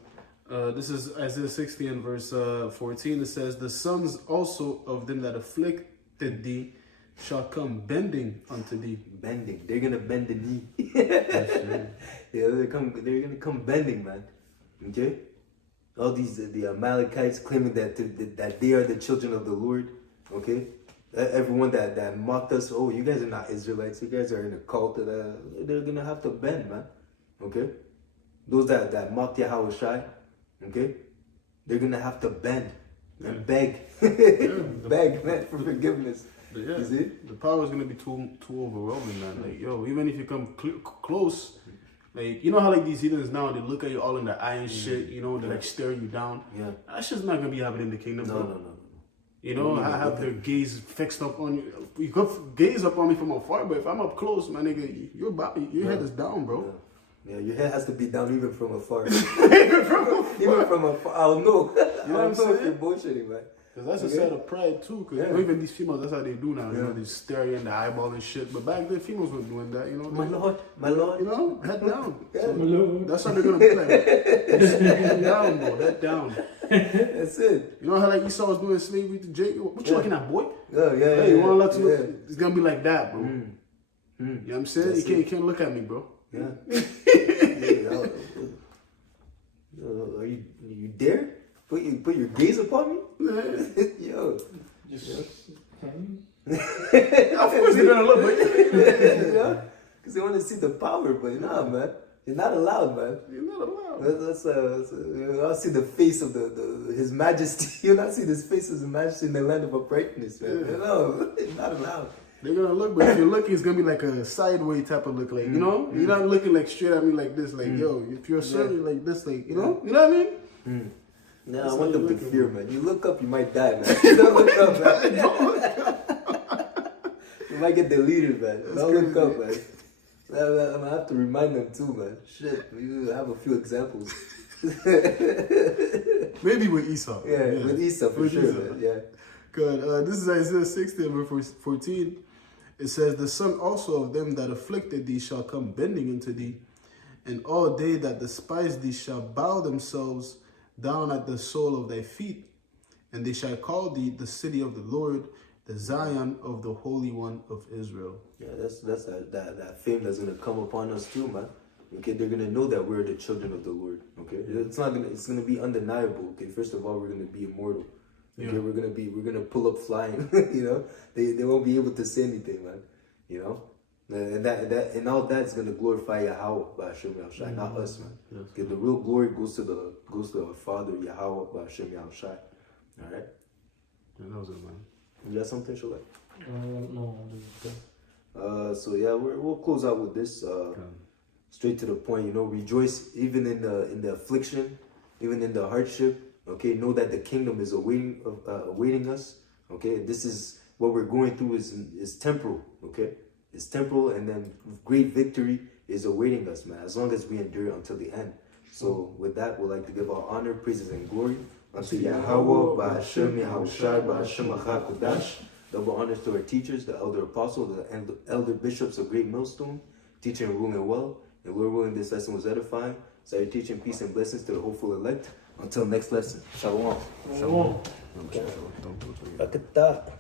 This is Isaiah 60 and verse 14. It says, "The sons also of them that afflicted thee shall come bending unto thee." Bending. They're gonna bend the knee. Yeah, they're gonna come bending, man. Okay. All these the Amalekites claiming that they are the children of the Lord. Okay. Everyone that mocked us. Oh, you guys are not Israelites. You guys are in a cult. They're gonna have to bend, man. Okay. Those that mocked Yahweh Shai. Okay. They're gonna have to bend and beg, beg, man, for forgiveness. Yeah, you see? the power is gonna be too overwhelming, man. Like, yo, even if you come close, like, you know how like these heathens now, they look at you all in the eye and shit, you know, they like stare you down. Yeah. That shit's not gonna be happening in the kingdom, bro. No. You know, I have their gaze fixed up on you. You could gaze up on me from afar, but if I'm up close, my nigga, your head is down, bro. Yeah, your head has to be down even from afar. Even from afar. I'll know. You know what I'm saying? If you're bullshitting, man. Cause that's a sign of pride too. Cause you know, even these females, that's how they do now. You know, they stare you in the eyeball and shit. But back then, females weren't doing that. You know, my lord. You know, head down. My So lord. that's how they're gonna be like. Head down, bro. Head down. That's it. You know how like Esau was doing slavery to Jacob? What you looking at, boy? Yeah. Hey, you wanna let you look? It's gonna be like that, bro. Mm. You know what I'm saying? That's You can't look at me, bro. Yeah. Are you dare put your gaze upon me? Yo. Of course they're gonna look, but you know? Because they want to see the power, but nah, man. You're not allowed, man. you're not allowed. Let's I'll see the face of His Majesty. You'll not see the face of His Majesty in the land of uprightness, man. Yeah. No, it's not allowed. They're gonna look, but if you're looking, it's gonna be like a sideways type of look, like, you know? You're not looking like straight at me like this, like, yo, if you're serving like this, like, you know? You know what I mean? No, I want them to fear, man. You look up, you might die, man. Don't look up, man. You might get deleted, man. Don't look up, man. I'm gonna have to remind them too, man. Shit, you have a few examples. Maybe with Esau. Yeah, with Esau for With sure, Esau. man. Yeah. Good. This is Isaiah 60, verse 14. It says, "The son also of them that afflicted thee shall come bending unto thee, and all they that despise thee shall bow themselves down at the sole of thy feet, and they shall call thee the city of the Lord, the Zion of the Holy One of Israel." Yeah, that's that fame that's gonna come upon us too, man. Okay, they're gonna know that we're the children of the Lord. Okay, it's gonna be undeniable. Okay, first of all, we're gonna be immortal. Okay, Yeah. we're gonna pull up flying. You know, they won't be able to say anything, man. You know, and all that's gonna glorify Yahweh, Ba'ashem Yahushai, not us, man. Yes. Okay, the real glory goes to our Father Yahweh, Ba'ashem Yahushai. All right. Yeah, that was it, man. You got something, Shalai? No. So yeah, we'll close out with this. Straight to the point, you know, rejoice even in the affliction, even in the hardship. Okay, know that the kingdom is awaiting us. Okay, this is what we're going through is temporal. Okay, it's temporal, and then great victory is awaiting us, man. As long as we endure until the end. So with that, we'd like to give our honor, praises, and glory unto Yahweh, Ba'ashem Yahushai, Ba'ashem Achakodash. Double honors to our teachers, the elder apostle, the elder bishops of Great Millstone, teaching and ruling well. And Lord willing, this lesson was edifying. So you're teaching peace and blessings to the hopeful elect. Until next lesson. Shalom. Shalom. Don't do it to you. Look at that.